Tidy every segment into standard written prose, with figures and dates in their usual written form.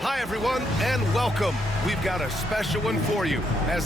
Hi, everyone, and welcome. We've got a special one for you. Hey,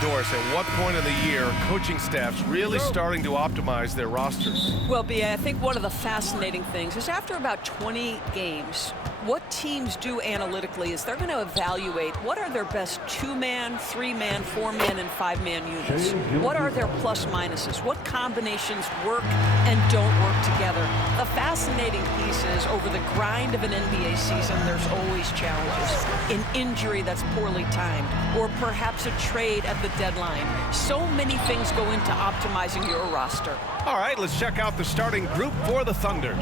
Doris, at what point in the year are coaching staffs really starting to optimize their rosters? Well, B.A., I think one of the fascinating things is after about 20 games, what teams do analytically is they're going to evaluate what are their best 2-man, 3-man, 4-man, and 5-man units. What are their plus minuses? What combinations work and don't work together? The fascinating piece is over the grind of an NBA season, there's always challenges. An injury that's poorly timed, or perhaps a trade at the deadline. So many things go into optimizing your roster. All right, let's check out the starting group for the Thunder.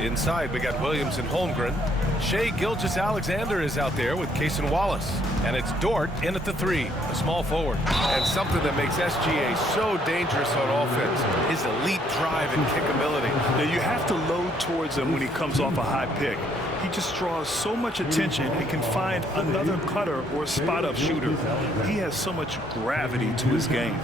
Inside, we got Williams and Holmgren. Shai Gilgeous-Alexander is out there with Cason Wallace. And it's Dort in at the 3, a small forward. And something that makes SGA so dangerous on offense, his elite drive and kickability. Now, you have to load towards him when he comes off a high pick. He just draws so much attention and can find another cutter or spot-up shooter. He has so much gravity to his game.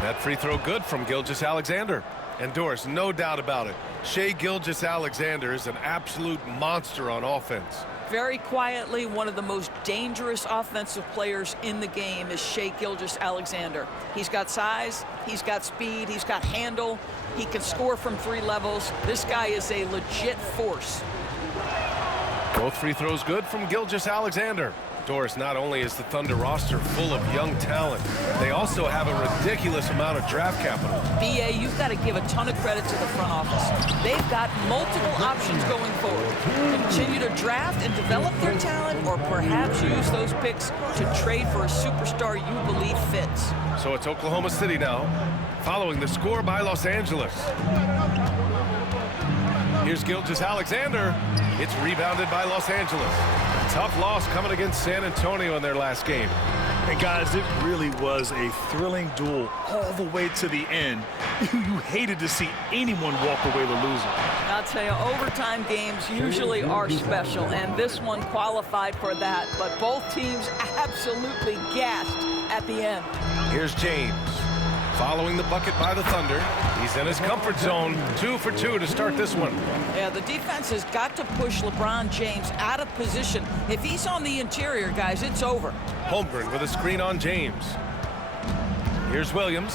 That free throw good from Gilgeous-Alexander. And Doris, no doubt about it, Shai Gilgeous-Alexander is an absolute monster on offense. Very quietly, one of the most dangerous offensive players in the game is Shai Gilgeous-Alexander. He's got size, he's got speed, he's got handle, he can score from 3 levels. This guy is a legit force. Both free throws good from Gilgeous-Alexander. Doris, not only is the Thunder roster full of young talent, they also have a ridiculous amount of draft capital. B.A., you've got to give a ton of credit to the front office. They've got multiple options going forward. Continue to draft and develop their talent, or perhaps use those picks to trade for a superstar you believe fits. So it's Oklahoma City now, following the score by Los Angeles. Here's Gilgeous-Alexander. It's rebounded by Los Angeles. Tough loss coming against San Antonio in their last game. And guys, it really was a thrilling duel all the way to the end. You hated to see anyone walk away the loser. I'll tell you, overtime games usually are special, and this one qualified for that, but both teams absolutely gassed at the end. Here's James. Following the bucket by the Thunder. He's in his comfort zone. 2 for 2 to start this one. Yeah, the defense has got to push LeBron James out of position. If he's on the interior, guys, it's over. Holmgren with a screen on James. Here's Williams.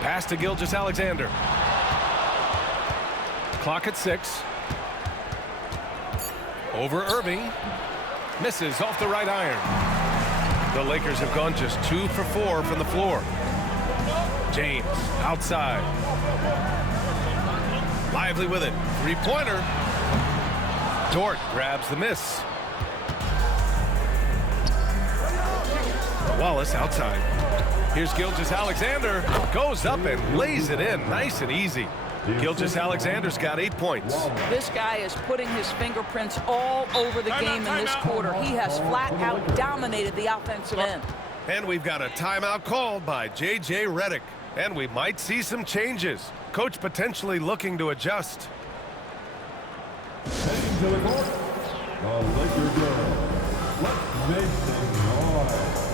Pass to Gilgeous-Alexander. Clock at 6. Over Irving. Misses off the right iron. The Lakers have gone just 2 for 4 from the floor. James outside. Lively with it. 3-pointer. Dort grabs the miss. Wallace outside. Here's Gilgeous-Alexander. Goes up and lays it in. Nice and easy. Gilgeous-Alexander's got 8 points. This guy is putting his fingerprints all over the game in this quarter. He has flat out dominated the offensive end. And we've got a timeout called by J.J. Redick. And we might see some changes. Coach potentially looking to adjust. Heading to the court, the Laker girls. Let's make some noise.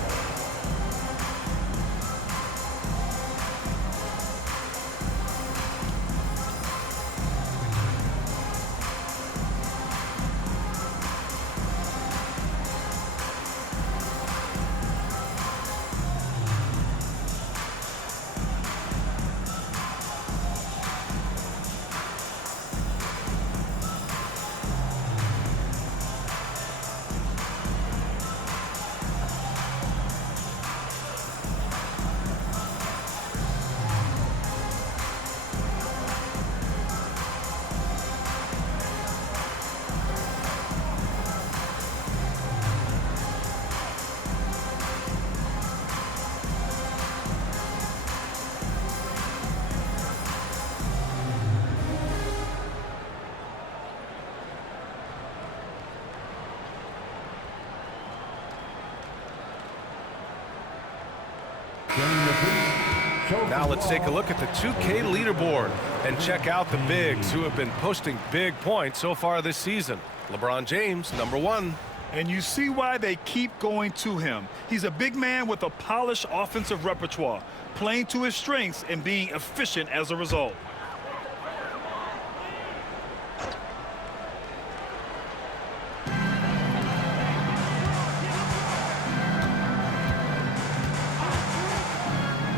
Now let's take a look at the 2K leaderboard and check out the bigs who have been posting big points so far this season. LeBron James, number 1. And you see why they keep going to him. He's a big man with a polished offensive repertoire, playing to his strengths and being efficient as a result.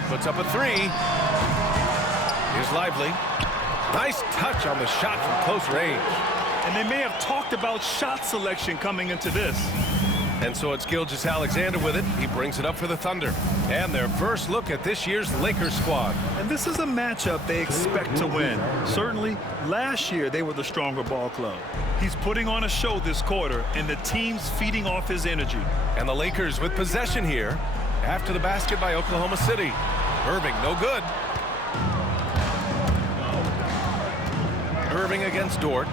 Puts up a three. Here's Lively. Nice touch on the shot from close range. And they may have talked about shot selection coming into this. And so it's Gilgeous-Alexander with it. He brings it up for the Thunder. And their first look at this year's Lakers squad. And this is a matchup they expect to win. Certainly, last year they were the stronger ball club. He's putting on a show this quarter, and the team's feeding off his energy. And the Lakers with possession here after the basket by Oklahoma City. Irving, no good. Irving against Dort.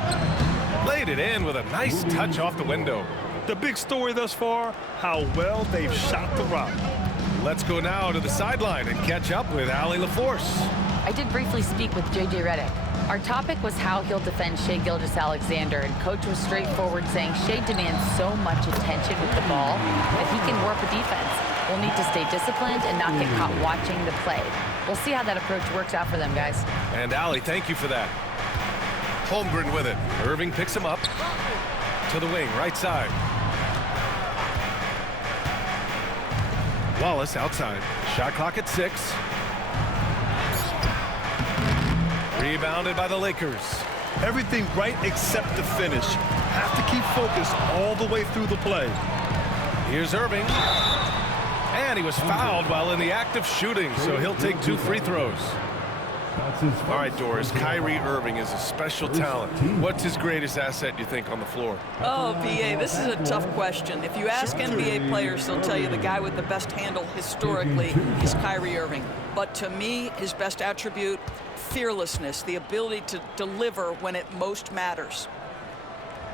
Laid it in with a nice touch off the window. The big story thus far, how well they've shot the rock. Let's go now to the sideline and catch up with Allie LaForce. I did briefly speak with J.J. Redick. Our topic was how he'll defend Shai Gilgeous-Alexander, and Coach was straightforward, saying Shai demands so much attention with the ball that he can warp a defense. We'll need to stay disciplined and not get caught watching the play. We'll see how that approach works out for them, guys. And Allie, thank you for that. Holmgren with it. Irving picks him up to the wing, right side. Wallace outside. Shot clock at 6. Rebounded by the Lakers. Everything right except the finish. Have to keep focused all the way through the play. Here's Irving. And he was fouled while in the act of shooting, so he'll take 2 free throws. All right, Doris, Kyrie Irving is a special talent. What's his greatest asset, you think, on the floor? Oh, B.A., this is a tough question. If you ask NBA players, they'll tell you the guy with the best handle historically is Kyrie Irving. But to me, his best attribute, fearlessness, the ability to deliver when it most matters.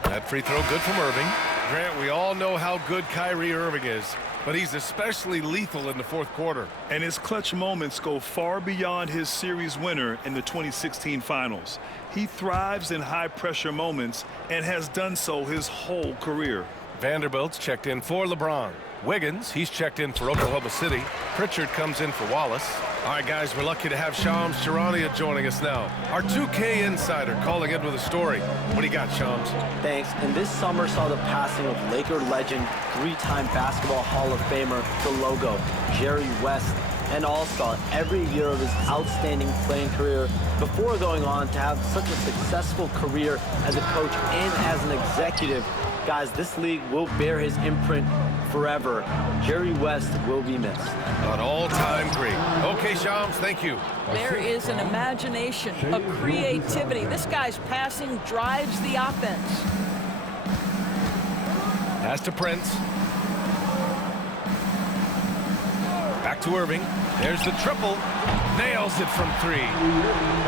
That free throw good from Irving. Grant, we all know how good Kyrie Irving is, but he's especially lethal in the fourth quarter. And his clutch moments go far beyond his series winner in the 2016 finals. He thrives in high-pressure moments and has done so his whole career. Vanderbilt's checked in for LeBron. Wiggins, he's checked in for Oklahoma City. Pritchard comes in for Wallace. All right, guys, we're lucky to have Shams Charania joining us now. Our 2K insider calling in with a story. What do you got, Shams? Thanks. And this summer saw the passing of Laker legend, 3-time Basketball Hall of Famer, the logo, Jerry West, an all-star every year of his outstanding playing career before going on to have such a successful career as a coach and as an executive. Guys, this league will bear his imprint forever. Jerry West will be missed. An all-time great. Okay, Shams, thank you. There is an imagination, a creativity. This guy's passing drives the offense. Pass to Prince. Back to Irving. There's the triple. Nails it from 3.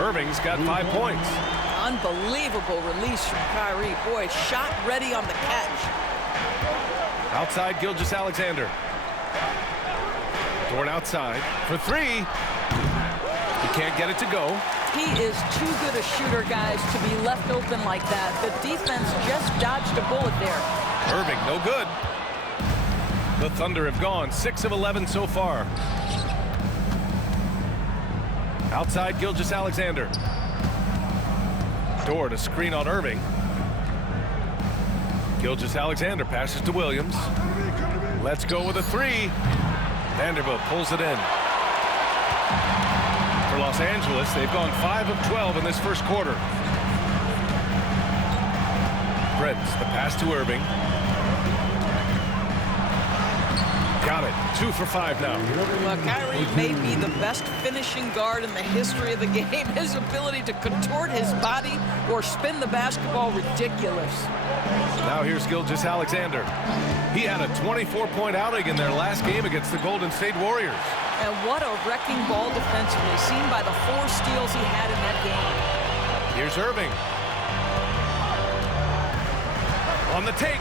Irving's got 5 points. Unbelievable release from Kyrie. Boy, shot ready on the catch. Outside, Gilgeous-Alexander. Dort outside for 3. He can't get it to go. He is too good a shooter, guys, to be left open like that. The defense just dodged a bullet there. Irving, no good. The Thunder have gone 6 of 11 so far. Outside, Gilgeous-Alexander. Dort, a screen on Irving. Gilgeous-Alexander passes to Williams. Let's go with a 3. Vanderbilt pulls it in. For Los Angeles, they've gone 5 of 12 in this first quarter. Prince, the pass to Irving. Got it. 2 for 5 now. Well, Kyrie may be the best finishing guard in the history of the game. His ability to contort his body or spin the basketball, ridiculous. Now here's Gilgeous-Alexander. He had a 24-point outing in their last game against the Golden State Warriors. And what a wrecking ball defensively, seen by the 4 steals he had in that game. Here's Irving. On the take.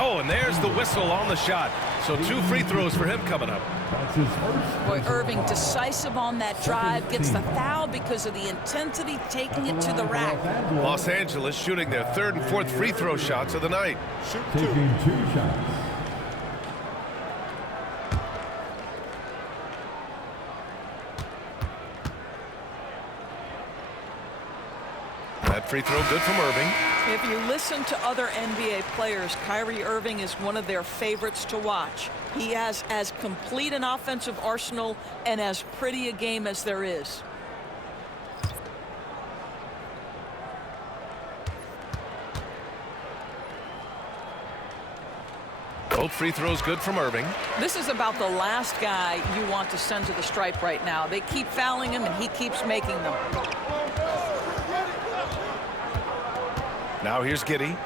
Oh, and there's the whistle on the shot. So 2 free throws for him coming up. That's his first. Boy, Irving decisive on that drive, gets the foul because of the intensity, taking it to the rack. Los Angeles shooting their 3rd and 4th free throw shots of the night. Taking 2 shots. That free throw good from Irving. If you listen to other NBA players, Kyrie Irving is one of their favorites to watch. He has as complete an offensive arsenal and as pretty a game as there is. Both free throws good from Irving. This is about the last guy you want to send to the stripe right now. They keep fouling him, and he keeps making them. Now here's Giddey.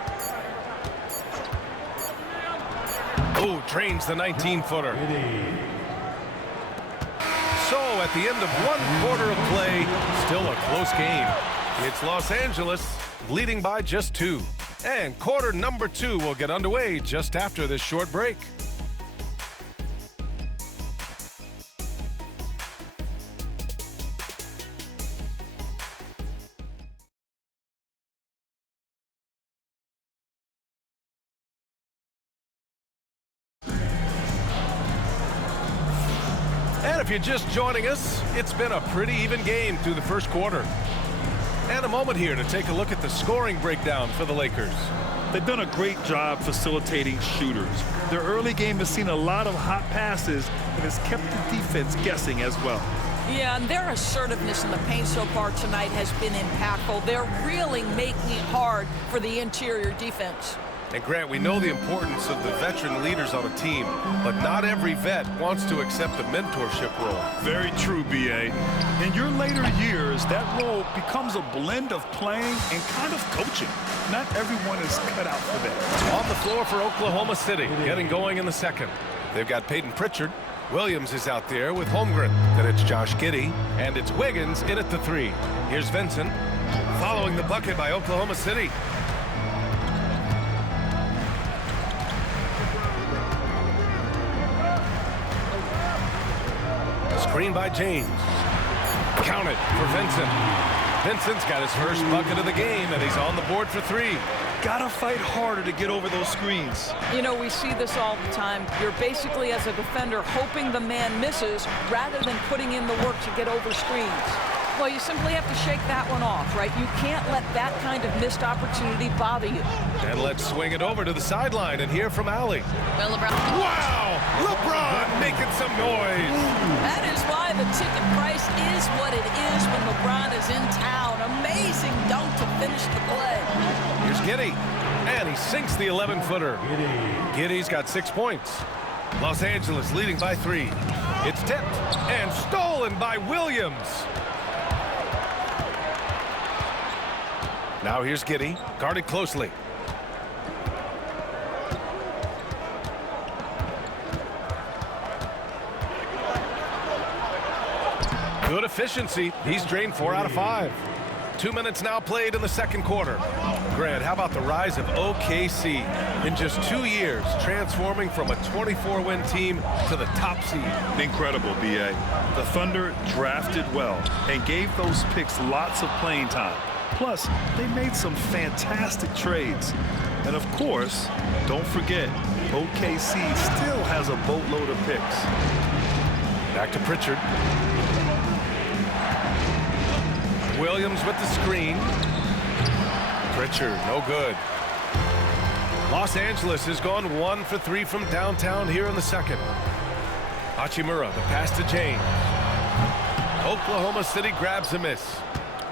Oh, drains the 19-footer. So at the end of 1 quarter of play, still a close game. It's Los Angeles leading by just 2. And quarter number 2 will get underway just after this short break. And if you're just joining us, it's been a pretty even game through the first quarter. And a moment here to take a look at the scoring breakdown for the Lakers. They've done a great job facilitating shooters. Their early game has seen a lot of hot passes and has kept the defense guessing as well. Yeah, and their assertiveness in the paint so far tonight has been impactful. They're really making it hard for the interior defense. And Grant, we know the importance of the veteran leaders on a team, but not every vet wants to accept the mentorship role. Very true, B.A. In your later years, that role becomes a blend of playing and kind of coaching. Not everyone is cut out for that. On the floor for Oklahoma City, getting going in the second. They've got Peyton Pritchard. Williams is out there with Holmgren. Then it's Josh Giddey, and it's Wiggins in at the 3. Here's Vincent, following the bucket by Oklahoma City. Screen by James. Count it for Vincent. Vincent's got his first bucket of the game, and he's on the board for 3. Gotta fight harder to get over those screens. You know, we see this all the time. You're basically, as a defender, hoping the man misses rather than putting in the work to get over screens. Well, you simply have to shake that one off, right? You can't let that kind of missed opportunity bother you. And let's swing it over to the sideline and hear from Allie. Well, LeBron. Wow! LeBron making some noise. That is why the ticket price is what it is when LeBron is in town. Amazing dunk to finish the play. Here's Giddey, and he sinks the 11-footer. Giddey's got 6 points. Los Angeles leading by 3. It's tipped and stolen by Williams. Now here's Giddey, guarded closely. Good efficiency. He's drained 4 out of 5. 2 minutes now played in the second quarter. Grant, how about the rise of OKC? In just 2 years, transforming from a 24-win team to the top seed. Incredible, B.A. The Thunder drafted well and gave those picks lots of playing time. Plus, they made some fantastic trades. And of course, don't forget, OKC still has a boatload of picks. Back to Pritchard. Williams with the screen. Pritchard, no good. Los Angeles has gone 1 for 3 from downtown here in the second. Hachimura, the pass to James. Oklahoma City grabs a miss.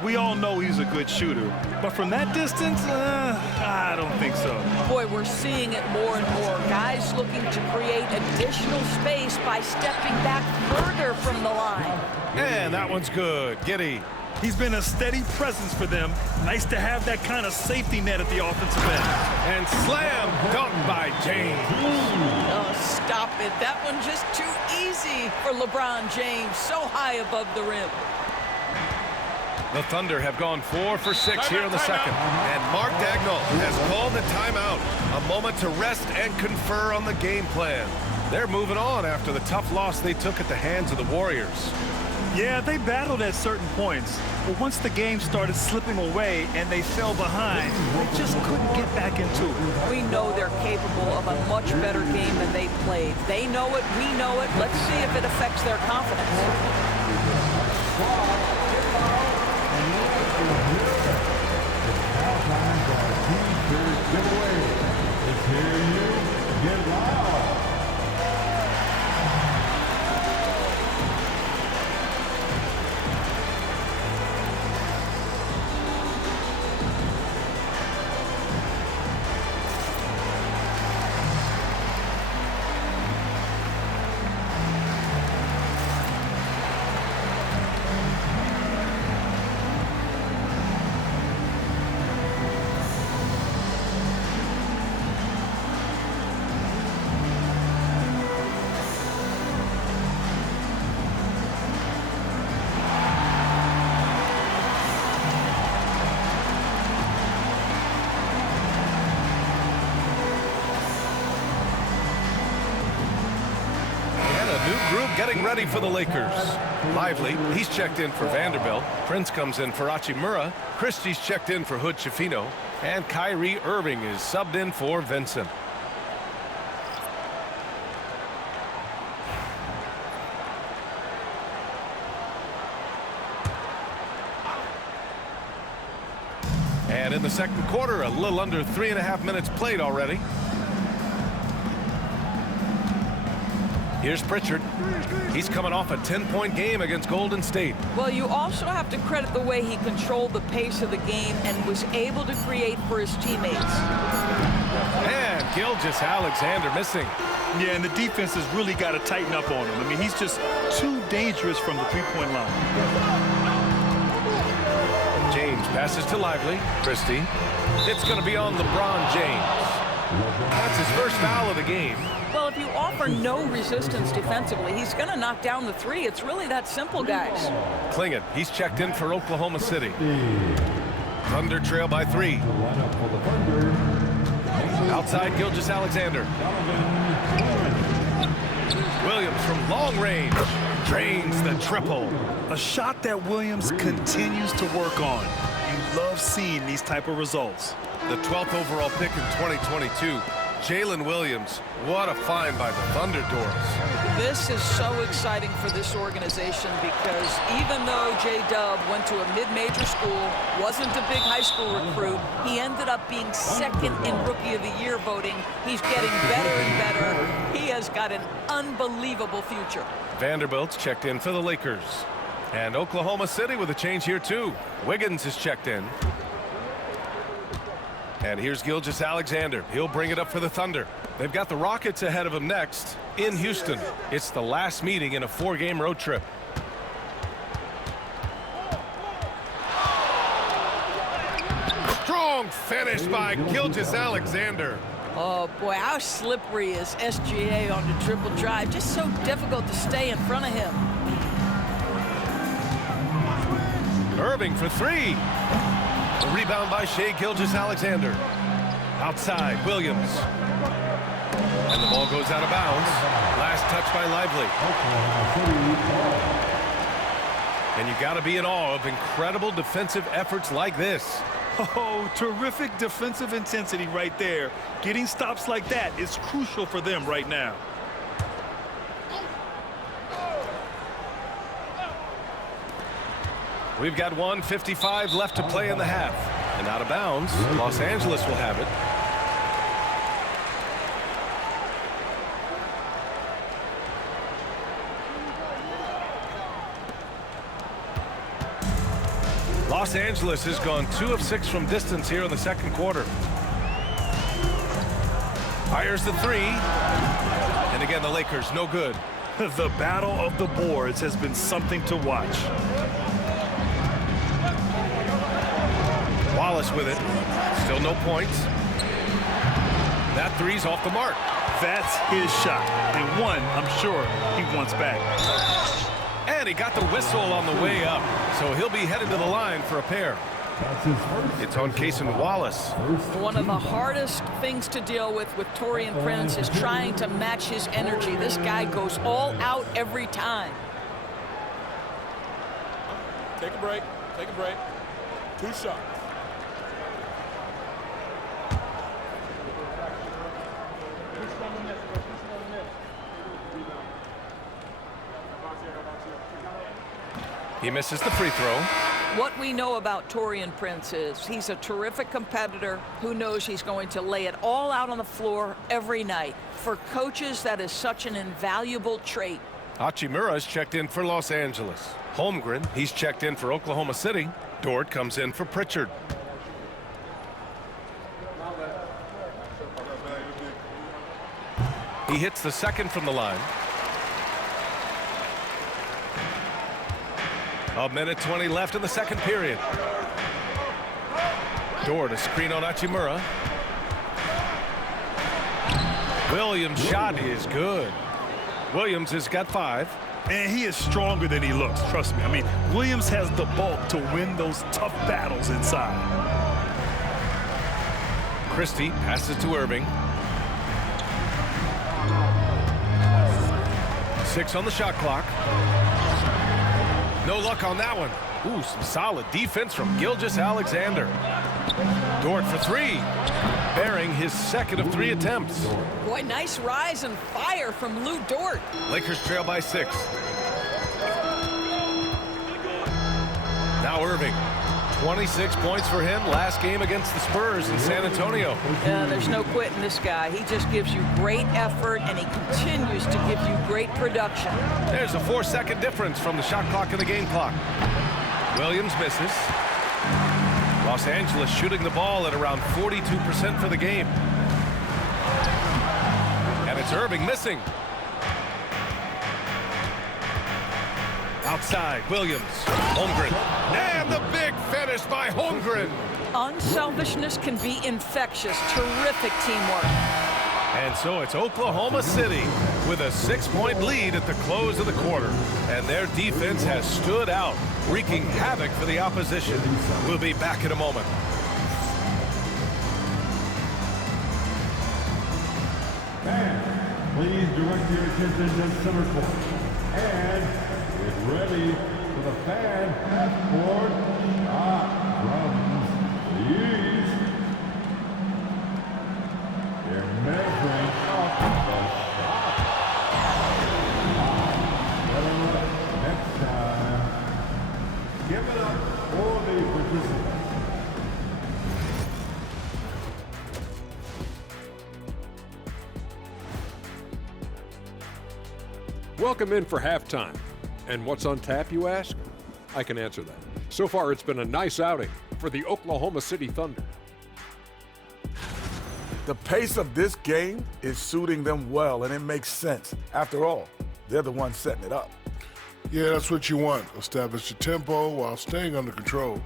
We all know he's a good shooter, but from that distance, I don't think so. Boy, we're seeing it more and more. Guys looking to create additional space by stepping back further from the line. And that one's good. Giddey. He's been a steady presence for them. Nice to have that kind of safety net at the offensive end. And slam dunk by James. Oh, stop it. That one just too easy for LeBron James. So high above the rim. The Thunder have gone 4 for 6 here in the second. And Mark Daigneault has called the timeout. A moment to rest and confer on the game plan. They're moving on after the tough loss they took at the hands of the Warriors. Yeah, they battled at certain points, but once the game started slipping away and they fell behind, they just couldn't get back into it. We know they're capable of a much better game than they played. They know it, we know it. Let's see if it affects their confidence. Let's hear you get loud. Getting ready for the Lakers. Lively, he's checked in for Vanderbilt. Prince comes in for Hachimura. Christie's checked in for Hood Schifino. And Kyrie Irving is subbed in for Vincent. And in the second quarter, a little under 3.5 minutes played already. Here's Pritchard. He's coming off a 10-point game against Golden State. Well, you also have to credit the way he controlled the pace of the game and was able to create for his teammates. And Gilgeous-Alexander missing. Yeah, and the defense has really got to tighten up on him. I mean, he's just too dangerous from the three-point line. James passes to Lively. Christie. It's going to be on LeBron James. That's his first foul of the game. Well, if you offer no resistance defensively, he's going to knock down the three. It's really that simple, guys. Clingan, he's checked in for Oklahoma City. Thunder trail by 3. Outside, Gilgeous-Alexander. Williams from long range drains the triple. A shot that Williams continues to work on. You love seeing these type of results. The 12th overall pick in 2022. Jalen Williams, what a find by the Thunder Doors. This is so exciting for this organization because even though J-Dub went to a mid-major school, wasn't a big high school recruit, he ended up being second in Rookie of the Year voting. He's getting better and better. He has got an unbelievable future. Vanderbilt's checked in for the Lakers. And Oklahoma City with a change here too. Wiggins is checked in. And here's Gilgeous-Alexander. He'll bring it up for the Thunder. They've got the Rockets ahead of them next in Houston. It's the last meeting in a 4-game road trip. Strong finish by Gilgeous-Alexander. Oh, boy, how slippery is SGA on the triple drive? Just so difficult to stay in front of him. Irving for 3. The rebound by Shai Gilgeous-Alexander. Outside, Williams. And the ball goes out of bounds. Last touch by Lively. And you got to be in awe of incredible defensive efforts like this. Oh, terrific defensive intensity right there. Getting stops like that is crucial for them right now. We've got 1:55 left to play in the half. And out of bounds, Los Angeles will have it. Los Angeles has gone 2 of 6 from distance here in the second quarter. Fires the 3. And again, the Lakers, no good. The battle of the boards has been something to watch. Wallace with it. Still no points. That 3's off the mark. That's his shot. And one, I'm sure, he wants back. And he got the whistle on the way up. So he'll be headed to the line for a pair. That's his first. It's on Cason Wallace. One of the hardest things to deal with Taurean Prince is trying to match his energy. This guy goes all out every time. Take a break. Take a break. 2 shots. He misses the free throw. What we know about Taurean Prince is he's a terrific competitor who knows he's going to lay it all out on the floor every night. For coaches, that is such an invaluable trait. Hachimura's checked in for Los Angeles. Holmgren, he's checked in for Oklahoma City. Dort comes in for Pritchard. He hits the second from the line. A minute 20 left in the second period. Dort, a screen on Hachimura. Williams' shot is good. Williams has got 5. And he is stronger than he looks, trust me. I mean, Williams has the bulk to win those tough battles inside. Christie passes to Irving. 6 on the shot clock. No luck on that one. Ooh, some solid defense from Gilgeous-Alexander. Dort for 3. Bearing his second of 3 attempts. Boy, nice rise and fire from Lou Dort. Lakers trail by 6. Now Irving. 26 points for him last game against the Spurs in San Antonio. There's no quitting this guy. He just gives you great effort, and he continues to give you great production. There's a 4-second difference from the shot clock and the game clock. Williams misses. Los Angeles shooting the ball at around 42% for the game. And it's Irving missing. Outside, Williams. Holmgren. And the big finish by Holmgren. Unselfishness can be infectious. Terrific teamwork. And so it's Oklahoma City with a 6-point lead at the close of the quarter. And their defense has stood out, wreaking havoc for the opposition. We'll be back in a moment. Fans, please direct your attention to center court. And get ready for the fan half-court shot from the East. They're measuring up the shot. Next time, give it up for the participants. Welcome in for halftime. And what's on tap, you ask? I can answer that. So far, it's been a nice outing for the Oklahoma City Thunder. The pace of this game is suiting them well, and it makes sense. After all, they're the ones setting it up. Yeah, that's what you want. Establish the tempo while staying under control.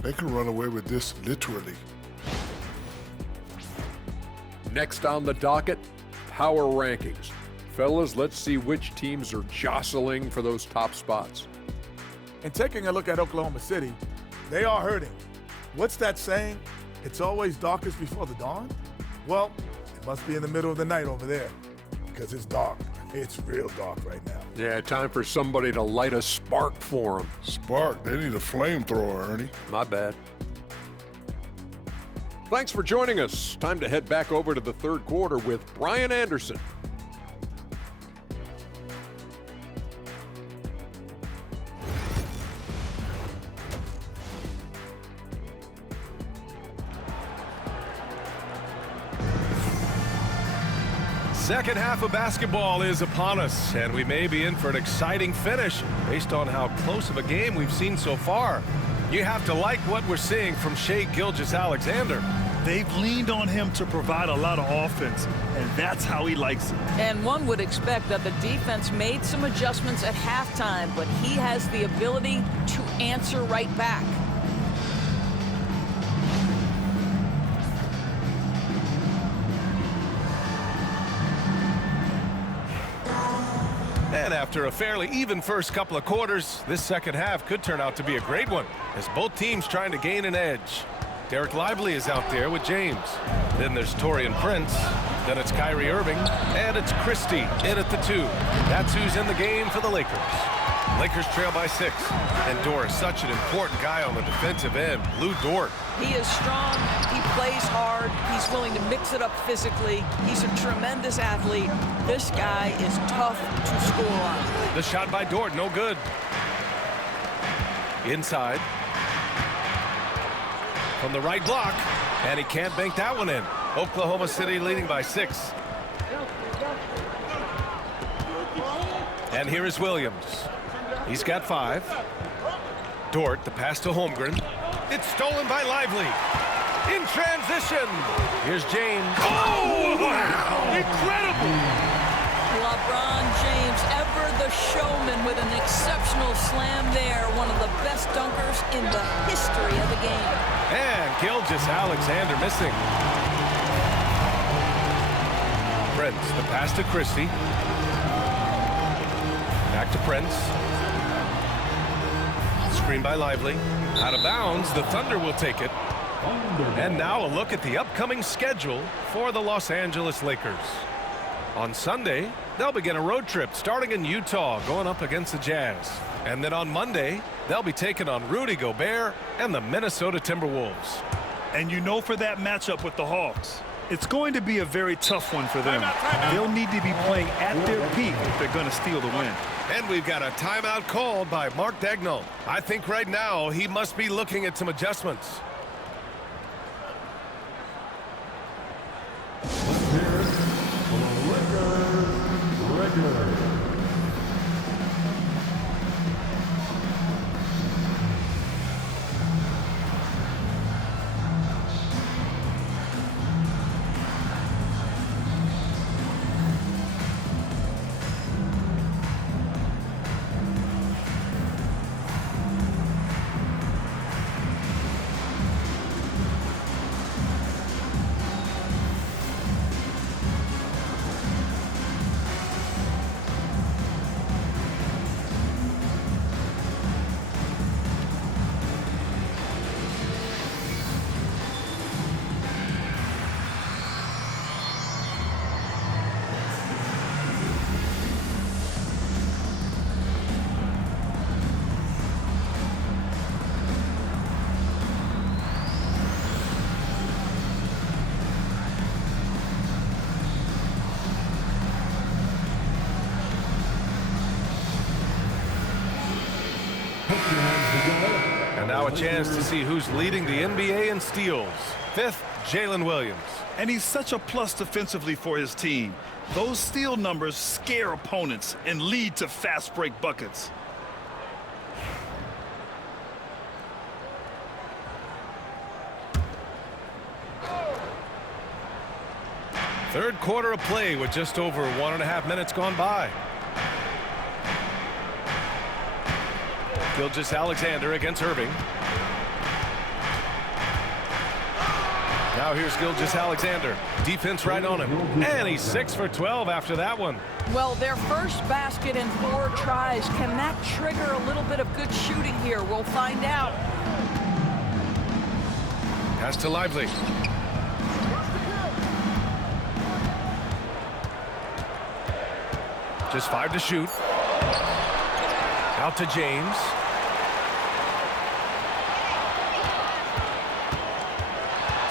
They can run away with this literally. Next on the docket, power rankings. Fellas, let's see which teams are jostling for those top spots. And taking a look at Oklahoma City, they are hurting. What's that saying? It's always darkest before the dawn? Well, it must be in the middle of the night over there, because it's dark. It's real dark right now. Yeah, time for somebody to light a spark for them. Spark, they need a flamethrower, Ernie. My bad. Thanks for joining us. Time to head back over to the third quarter with Brian Anderson. Second half of basketball is upon us, and we may be in for an exciting finish based on how close of a game we've seen so far. You have to like what we're seeing from Shai Gilgeous-Alexander. They've leaned on him to provide a lot of offense, and that's how he likes it. And one would expect that the defense made some adjustments at halftime, but he has the ability to answer right back. And after a fairly even first couple of quarters, this second half could turn out to be a great one as both teams trying to gain an edge. Derek Lively is out there with James. Then there's Taurean Prince. Then it's Kyrie Irving. And it's Christie in at the 2. That's who's in the game for the Lakers. Lakers trail by 6. And Dort is such an important guy on the defensive end. Lou Dort. He is strong. He plays hard. He's willing to mix it up physically. He's a tremendous athlete. This guy is tough to score on. The shot by Dort, no good. Inside. From the right block. And he can't bank that one in. Oklahoma City leading by 6. And here is Williams. He's got 5. Dort, the pass to Holmgren. It's stolen by Lively. In transition. Here's James. Oh, wow. Incredible. LeBron James, ever the showman with an exceptional slam there. One of the best dunkers in the history of the game. And Gilgeous-Alexander missing. Prince, the pass to Christie. Back to Prince. Screen by Lively. Out of bounds, the Thunder will take it. And now a look at the upcoming schedule for the Los Angeles Lakers. On Sunday, they'll begin a road trip starting in Utah, going up against the Jazz. And then on Monday, they'll be taking on Rudy Gobert and the Minnesota Timberwolves. And you know, for that matchup with the Hawks, it's going to be a very tough one for them. They'll need to be playing at their peak if they're going to steal the win. And we've got a timeout called by Mark Daigneault. I think right now he must be looking at some adjustments. And now a chance to see who's leading the NBA in steals. 5th, Jalen Williams. And he's such a plus defensively for his team. Those steal numbers scare opponents and lead to fast break buckets. Third quarter of play with just over 1.5 minutes gone by. Gilgeous-Alexander against Irving. Now here's Gilgeous-Alexander. Defense right on him. And he's 6 for 12 after that one. Well, their first basket in 4 tries. Can that trigger a little bit of good shooting here? We'll find out. Pass to Lively. Just 5 to shoot. Out to James.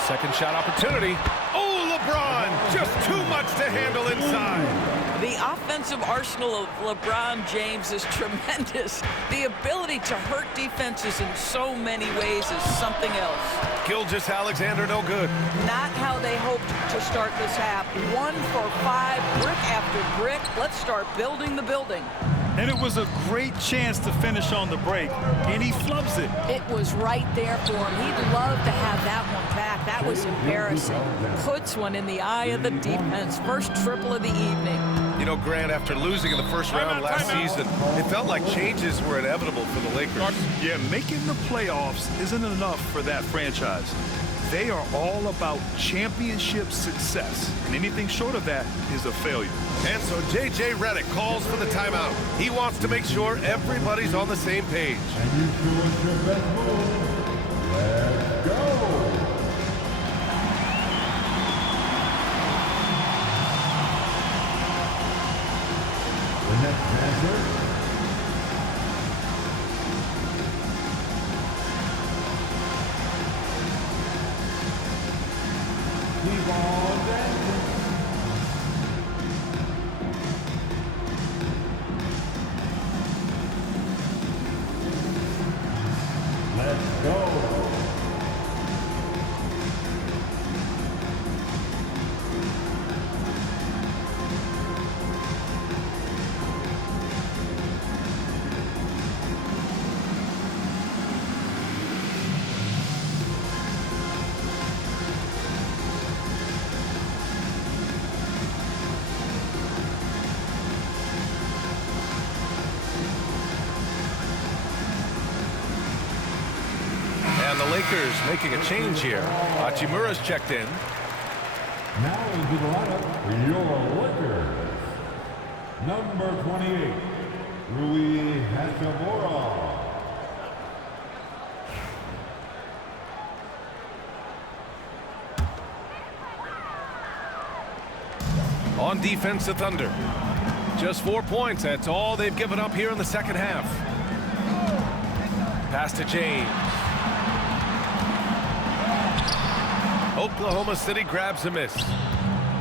Second shot opportunity. Oh, LeBron, just too much to handle inside. The offensive arsenal of LeBron James is tremendous. The ability to hurt defenses in so many ways is something else. Gilgeous-Alexander no good. Not how they hoped to start this half. 1 for 5, brick after brick. Let's start building the building. And it was a great chance to finish on the break, and he flubs it. It was right there for him. He'd love to have that one back. That was embarrassing. Puts one in the eye of the defense. First triple of the evening. You know, Grant, after losing in the first round last season, it felt like changes were inevitable for the Lakers. Yeah, making the playoffs isn't enough for that franchise. They are all about championship success, and anything short of that is a failure. And so J.J. Redick calls for the timeout. He wants to make sure everybody's on the same page. And you show us your best move. Let's go. The next passer. Keep on dancing. Let's go. And the Lakers making a change here. Hachimura's checked in. Now into the lineup for your Lakers. Number 28, Rui Hachimura. On defense, the Thunder. Just 4 points. That's all they've given up here in the second half. Pass to James. Oklahoma City grabs a miss.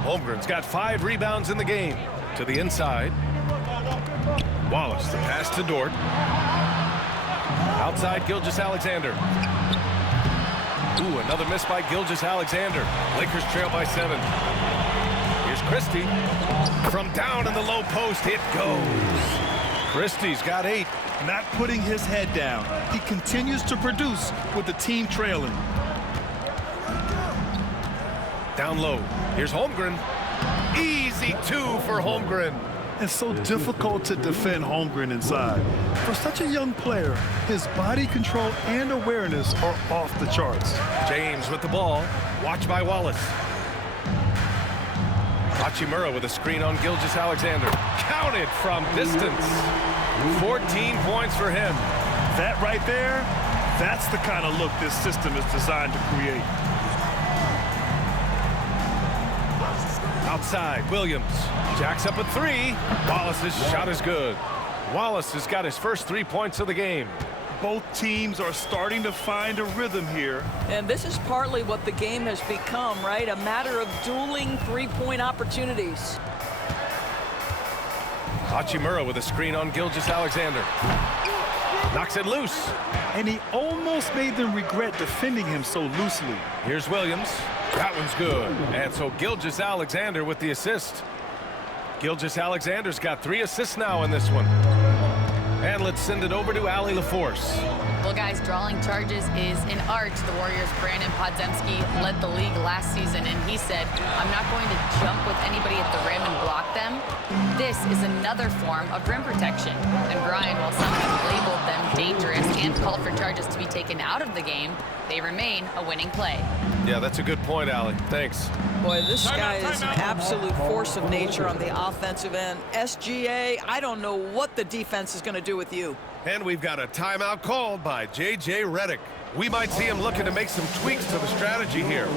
Holmgren's got 5 rebounds in the game. To the inside. Wallace, the pass to Dort. Outside, Gilgeous-Alexander. Ooh, another miss by Gilgeous-Alexander. Lakers trail by 7. Here's Christie. From down in the low post, it goes. Christie's got 8. Not putting his head down. He continues to produce with the team trailing. Down low. Here's Holmgren. Easy 2 for Holmgren. It's so difficult to defend Holmgren inside. For such a young player, his body control and awareness are off the charts. James with the ball. Watched by Wallace. Hachimura with a screen on Gilgeous-Alexander. Counted from distance. 14 points for him. That right there, that's the kind of look this system is designed to create. Outside, Williams. Jacks up a 3. Wallace's shot is good. Wallace has got his first 3 points of the game. Both teams are starting to find a rhythm here. And this is partly what the game has become, right? A matter of dueling three-point opportunities. Hachimura with a screen on Gilgeous-Alexander. Knocks it loose. And he almost made them regret defending him so loosely. Here's Williams. That one's good. And so Gilgeous-Alexander with the assist. Gilgeous-Alexander's got 3 assists now in this one. And let's send it over to Allie LaForce. Well, guys, drawing charges is an art. The Warriors' Brandon Podziemski led the league last season, and he said, I'm not going to jump with anybody at the rim and block them. This is another form of rim protection. And Brian, while some have labeled them dangerous and called for charges to be taken out of the game, they remain a winning play. Yeah, that's a good point, Allie. Thanks. Boy, this guy is an absolute force of nature on the offensive end. SGA, I don't know what the defense is going to do with you. And we've got a timeout called by J.J. Redick. We might see him looking to make some tweaks to the strategy here.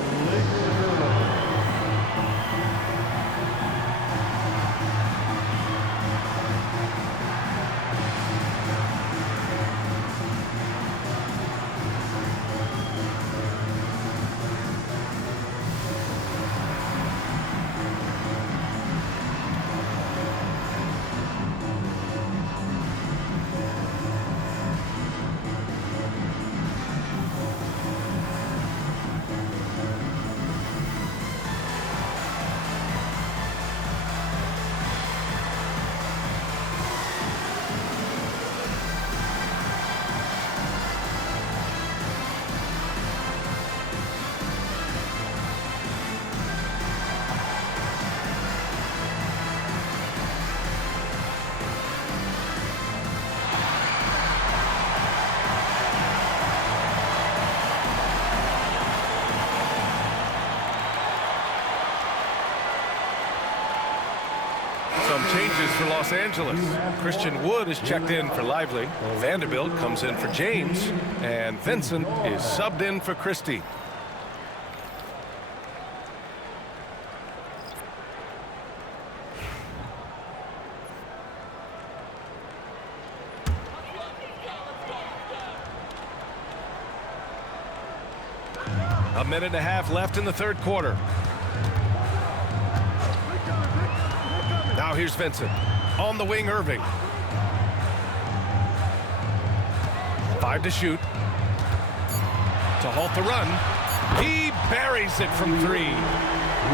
changes for Los Angeles. Christian Wood is checked in for Lively. Vanderbilt comes in for James. And Vincent is subbed in for Christie. A minute and a half left in the third quarter. Now here's Vincent. On the wing, Irving. 5 to shoot. To halt the run. He buries it from 3.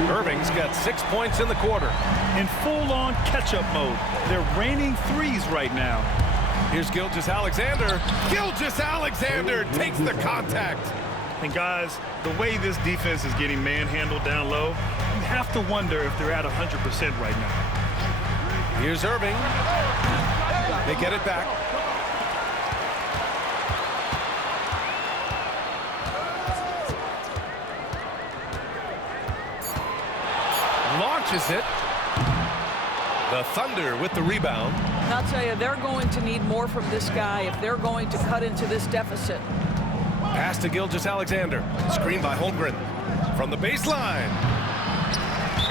Irving's got 6 points in the quarter. In full-on catch-up mode. They're raining threes right now. Here's Gilgeous-Alexander. Gilgeous-Alexander takes the contact. And guys, the way this defense is getting manhandled down low, you have to wonder if they're at 100% right now. Here's Irving. They get it back. Launches it. The Thunder with the rebound. And I'll tell you, they're going to need more from this guy if they're going to cut into this deficit. Pass to Gilgeous-Alexander. Screen by Holmgren. From the baseline.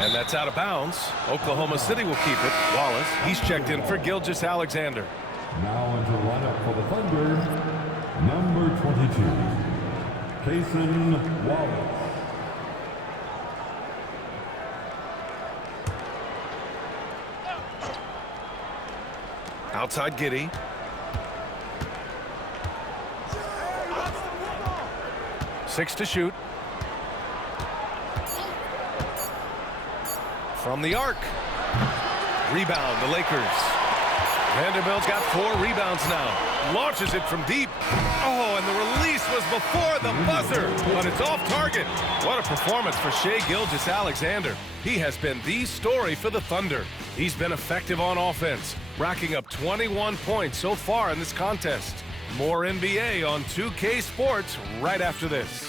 And that's out of bounds. Oklahoma City will keep it. Wallace, he's checked in for Gilgeous-Alexander. Now into the lineup for the Thunder, number 22, Cason Wallace. Outside Giddey. Six to shoot. From the arc. Rebound, the Lakers. Vanderbilt's got 4 rebounds now. Launches it from deep. Oh, and the release was before the buzzer, but it's off target. What a performance for Shai Gilgeous-Alexander. He has been the story for the Thunder. He's been effective on offense, racking up 21 points so far in this contest. More NBA on 2K Sports right after this.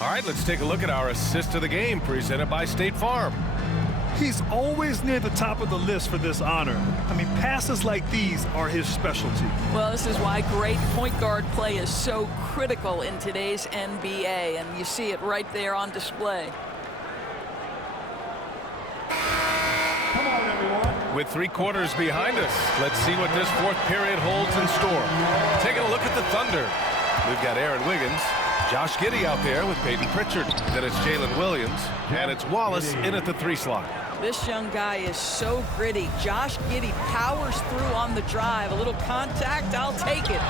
All right, let's take a look at our assist of the game presented by State Farm. He's always near the top of the list for this honor. I mean, passes like these are his specialty. Well, this is why great point guard play is so critical in today's NBA, and you see it right there on display. Come on, everyone. With 3 quarters behind us, let's see what this 4th period holds in store. Taking a look at the Thunder. We've got Aaron Wiggins, Josh Giddey out there with Peyton Pritchard. Then it's Jalen Williams, and it's Wallace in at the 3 slot. This young guy is so gritty. Josh Giddey powers through on the drive. A little contact, I'll take it.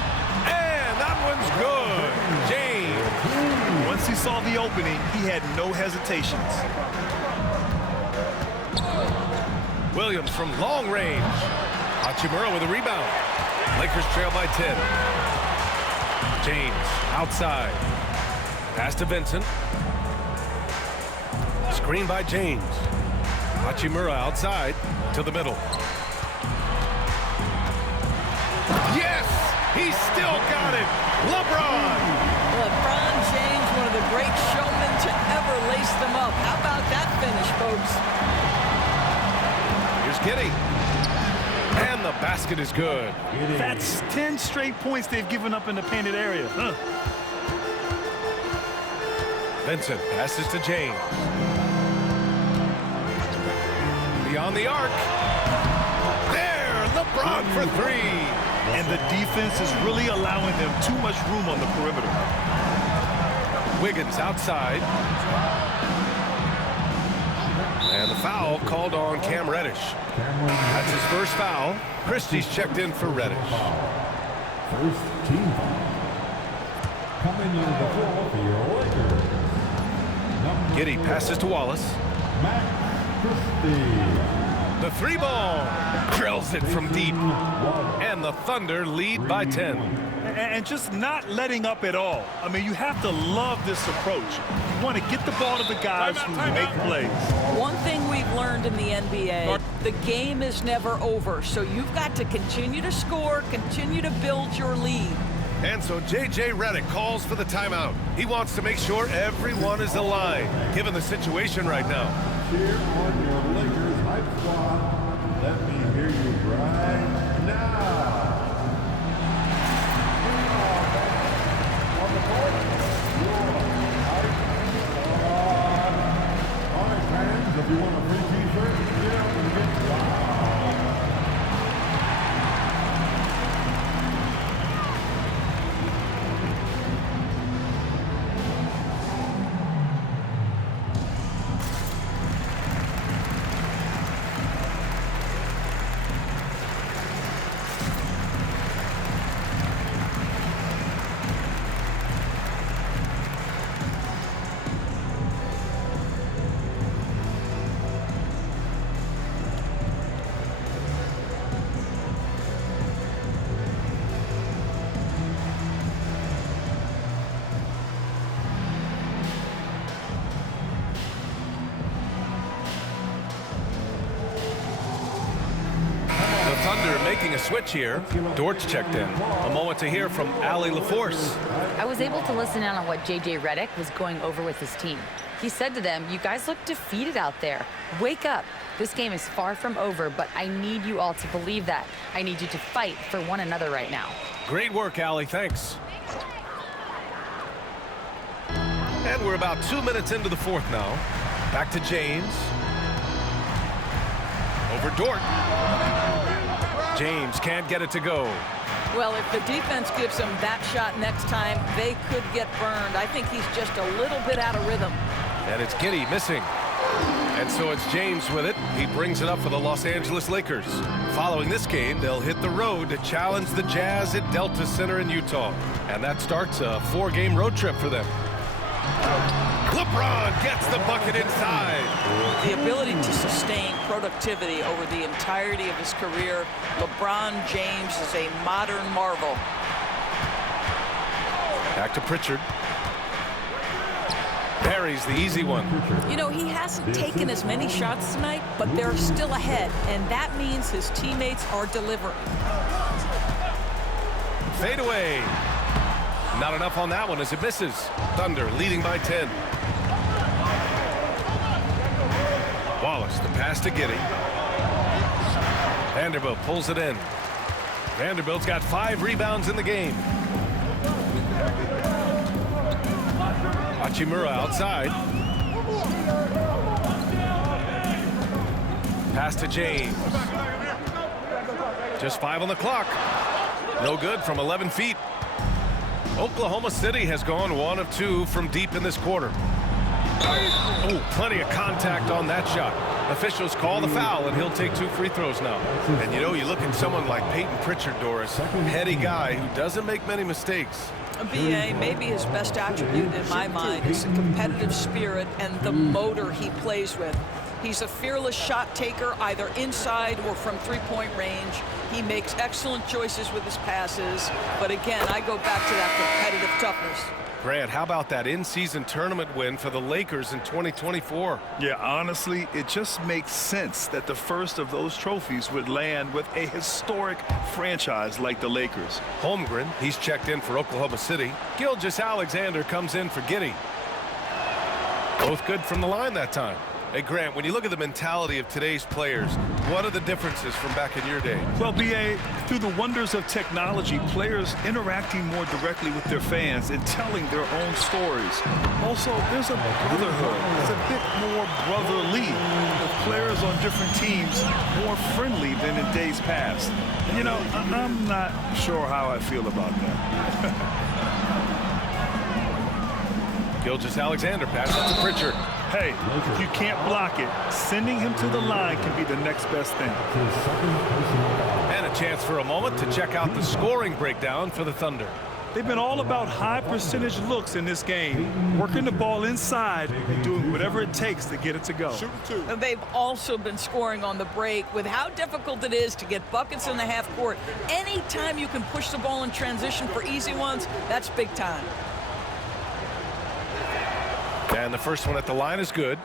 And that one's good. James. Once he saw the opening, he had no hesitations. Williams from long range. Hachimura with a rebound. Lakers trail by 10. James outside. Pass to Vincent. Screen by James. Hachimura outside to the middle. Yes! He still got it! LeBron! LeBron James, one of the great showmen to ever lace them up. How about that finish, folks? Here's Giddey. And the basket is good. That's 10 straight points they've given up in the painted area. Vincent passes to James. Beyond the arc. There, LeBron for 3. And the defense is really allowing them too much room on the perimeter. Wiggins outside. And the foul called on Cam Reddish. That's his first foul. Christie's checked in for Reddish. First team foul. Coming into the floor for your Lakers. Giddey passes to Wallace. Max Christie. The 3 ball. Drills it from deep. And the Thunder lead by 10. And just not letting up at all. I mean, you have to love this approach. You want to get the ball to the guys who make plays. One thing we've learned in the NBA, the game is never over. So you've got to continue to score, continue to build your lead. And so J.J. Redick calls for the timeout. He wants to make sure everyone is aligned, given the situation right now. Cheer on your Lakers hype squad. Let me hear you right now. On the court, your hype squad. All right, fans, if you want a free t-shirt, get up and get wild. Thunder making a switch here. Dort's checked in. A moment to hear from Allie LaForce. I was able to listen in on what J.J. Redick was going over with his team. He said to them, "You guys look defeated out there. Wake up. This game is far from over, but I need you all to believe that. I need you to fight for one another right now." Great work, Allie. Thanks. And we're about 2 minutes into the fourth now. Back to James. Over Dort. James can't get it to go. Well, if the defense gives him that shot next time, they could get burned. I think he's just a little bit out of rhythm. And it's Giddey missing. And so it's James with it. He brings it up for the Los Angeles Lakers. Following this game, they'll hit the road to challenge the Jazz at Delta Center in Utah. And that starts a 4-game road trip for them. LeBron gets the bucket inside. The ability to sustain productivity over the entirety of his career, LeBron James is a modern marvel. Back to Pritchard. Buries the easy one. You know, he hasn't taken as many shots tonight, but they're still ahead, and that means his teammates are delivering. Fade away. Not enough on that one as it misses. Thunder leading by 10. Wallace, the pass to Giddey. Vanderbilt pulls it in. Vanderbilt's got 5 rebounds in the game. Hachimura outside. Pass to James. Just 5 on the clock. No good from 11 feet. Oklahoma City has gone 1 of 2 from deep in this quarter. Oh, plenty of contact on that shot. Officials call the foul, and he'll take 2 free throws now. And you know, you look at someone like Peyton Pritchard, Doris, heady guy who doesn't make many mistakes. B.A., maybe his best attribute in my mind is the competitive spirit and the motor he plays with. He's a fearless shot taker, either inside or from three-point range. He makes excellent choices with his passes. But again, I go back to that competitive toughness. Grant, how about that in-season tournament win for the Lakers in 2024? Yeah, honestly, it just makes sense that the first of those trophies would land with a historic franchise like the Lakers. Holmgren, he's checked in for Oklahoma City. Gilgeous-Alexander comes in for Giddey. Both good from the line that time. Hey, Grant, when you look at the mentality of today's players, what are the differences from back in your day? Well, B.A., through the wonders of technology, players interacting more directly with their fans and telling their own stories. Also, there's a brotherhood. It's a bit more brotherly, with players on different teams more friendly than in days past. And, you know, I'm not sure how I feel about that. Gilgeous-Alexander passes to Pritchard. Hey, if you can't block it, sending him to the line can be the next best thing. And a chance for a moment to check out the scoring breakdown for the Thunder. They've been all about high percentage looks in this game, working the ball inside and doing whatever it takes to get it to go. And they've also been scoring on the break. With how difficult it is to get buckets in the half court, anytime you can push the ball in transition for easy ones, that's big time. And the first one at the line is good.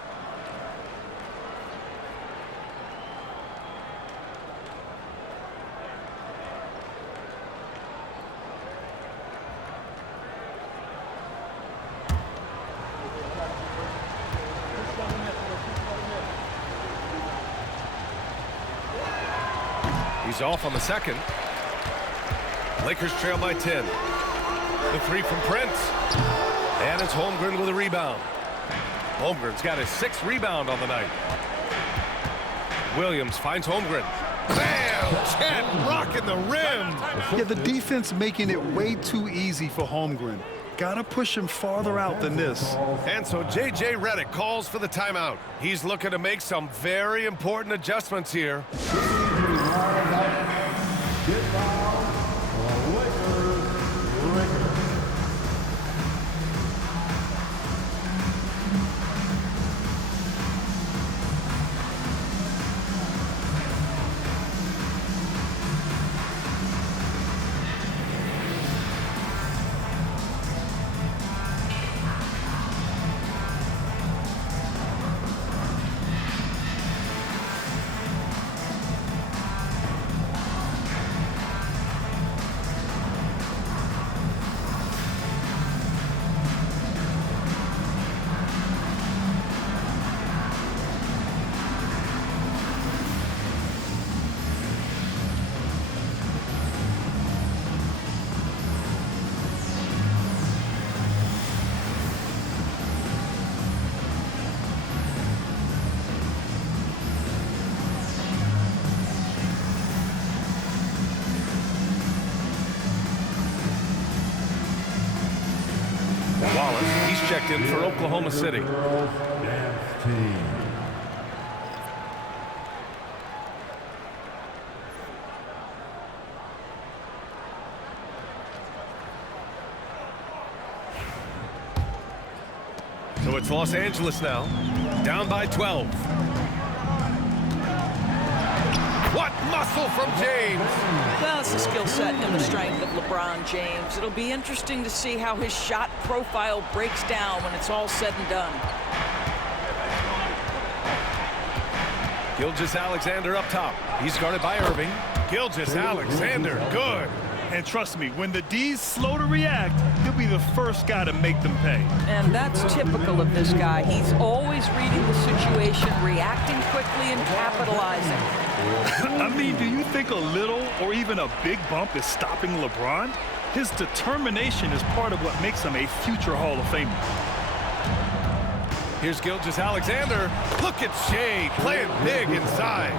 He's off on the second. Lakers trail by 10. The three from Prince. And it's Holmgren with a rebound. Holmgren's got his 6th rebound on the night. Williams finds Holmgren. Bam! Chet rocking the rim. Yeah, the defense making it way too easy for Holmgren. Gotta push him farther out than this. And so J.J. Redick calls for the timeout. He's looking to make some very important adjustments here. Wallace, he's checked in for Oklahoma City. So it's Los Angeles now, down by 12. What muscle from James! Well, it's the skill set and the strength of LeBron James. It'll be interesting to see how his shot profile breaks down when it's all said and done. Gilgeous-Alexander up top. He's guarded by Irving. Gilgeous-Alexander, good. And trust me, when the D's slow to react, he'll be the first guy to make them pay. And that's typical of this guy. He's always reading the situation, reacting quickly and capitalizing. I mean, do you think a little or even a big bump is stopping LeBron? His determination is part of what makes him a future Hall of Famer. Here's Gilgeous-Alexander. Look at Shea playing big inside.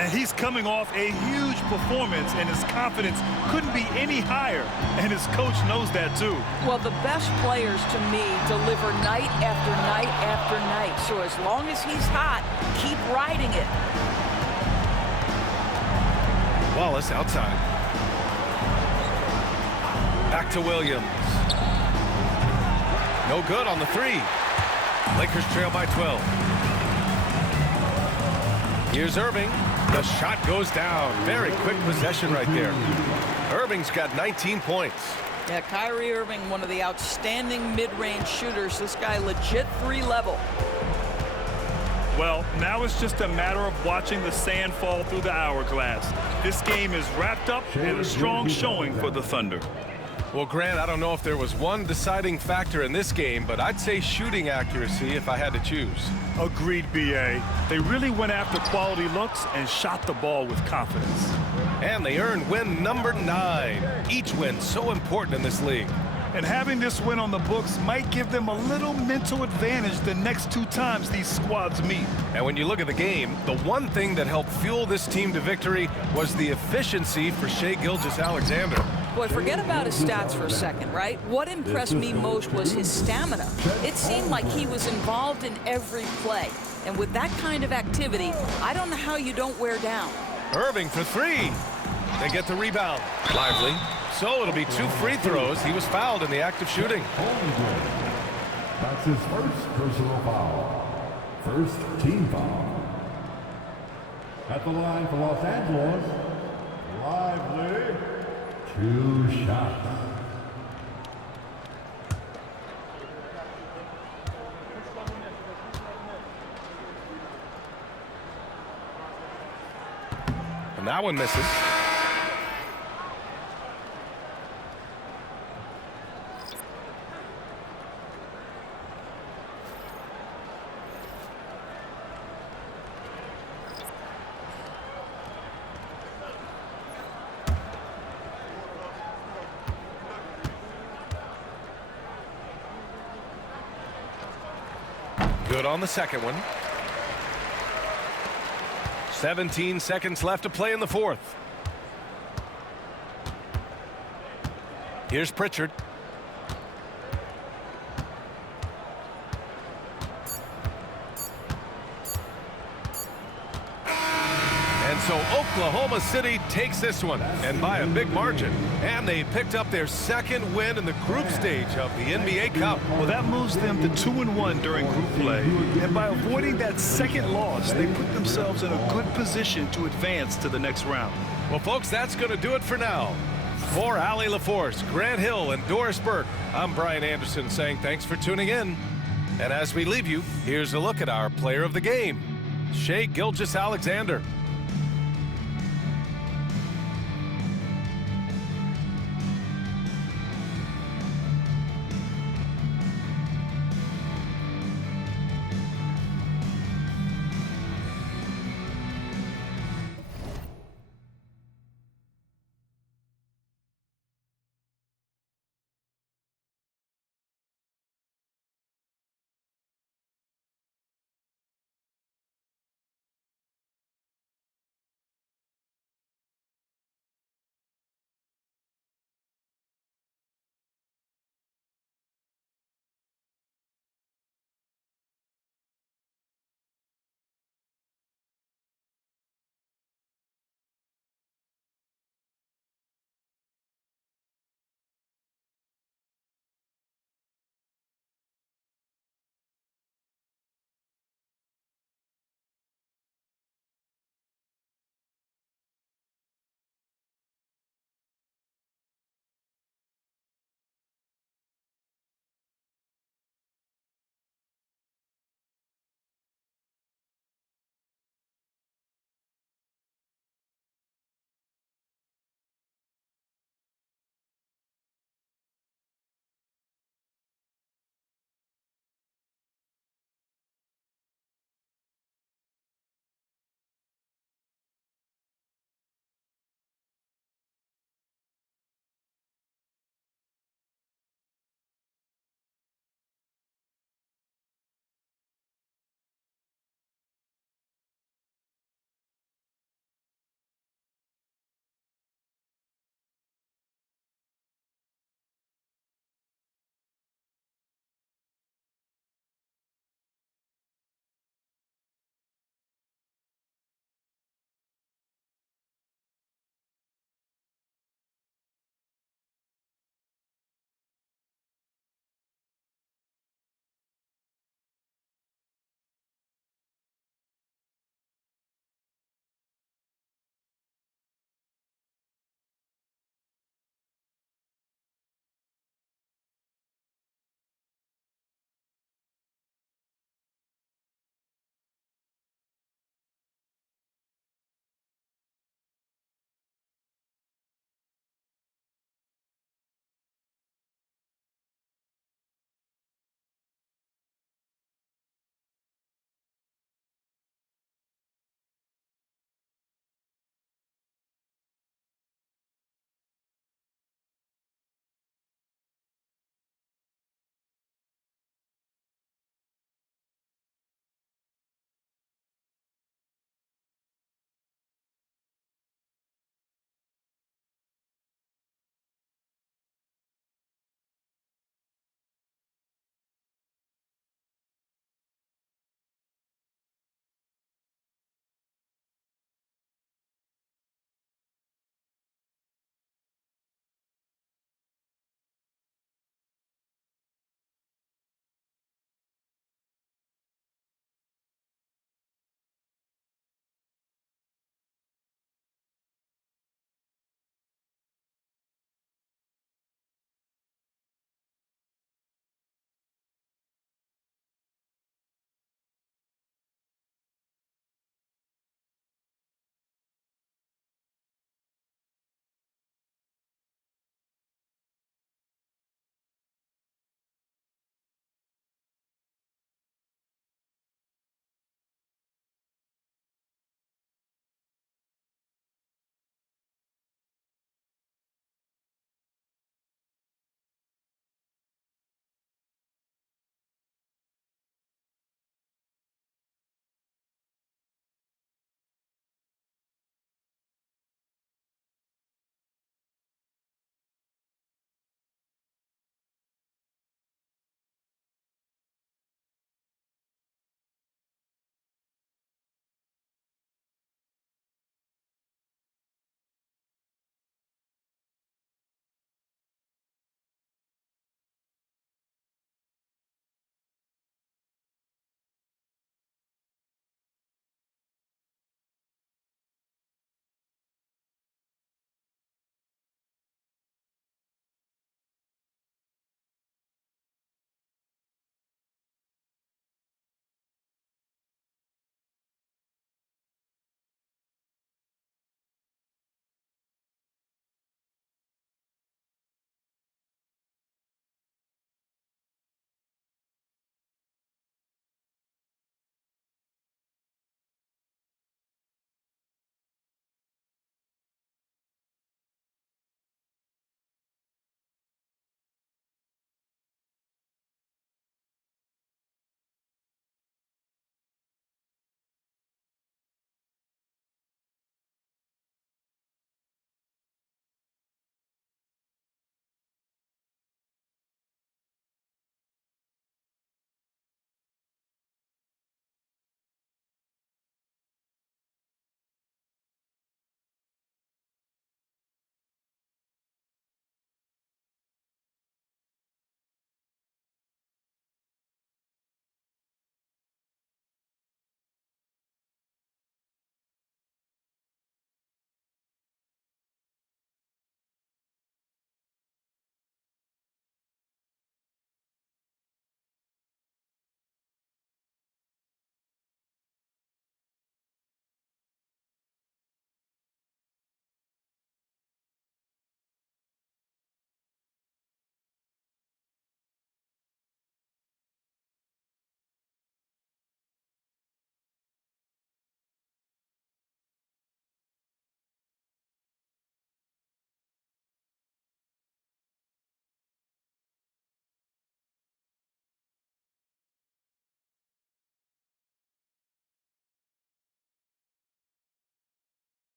And he's coming off a huge performance, and his confidence couldn't be any higher. And his coach knows that, too. Well, the best players, to me, deliver night after night after night. So as long as he's hot, keep riding it. Wallace outside. Back to Williams. No good on the three. Lakers trail by 12. Here's Irving. The shot goes down. Very quick possession right there. Irving's got 19 points. Yeah, Kyrie Irving, one of the outstanding mid-range shooters. This guy legit 3-level. Well, now it's just a matter of watching the sand fall through the hourglass. This game is wrapped up and a strong showing for the Thunder. Well, Grant, I don't know if there was one deciding factor in this game, but I'd say shooting accuracy if I had to choose. Agreed, B.A. They really went after quality looks and shot the ball with confidence. And they earned win number 9. Each win so important in this league. And having this win on the books might give them a little mental advantage the next 2 times these squads meet. And when you look at the game, the one thing that helped fuel this team to victory was the efficiency for Shai Gilgeous-Alexander. Boy, forget about his stats for a second, right? What impressed me most was his stamina. It seemed like he was involved in every play. And with that kind of activity, I don't know how you don't wear down. Irving for 3. They get the rebound. Lively. So it'll be 2 free throws. He was fouled in the act of shooting. That's his first personal foul. First team foul. At the line for Los Angeles, Lively. 2 shots. And that one misses. Good on the second one. 17 seconds left to play in the fourth. Here's Pritchard. And so Oklahoma City takes this one, and by a big margin. And they picked up their second win in the group stage of the NBA Cup. Well, that moves them to 2-1 during group play. And by avoiding that second loss, they put themselves in a good position to advance to the next round. Well, folks, that's going to do it for now. For Allie LaForce, Grant Hill, and Doris Burke, I'm Brian Anderson saying thanks for tuning in. And as we leave you, here's a look at our player of the game, Shai Gilgeous-Alexander.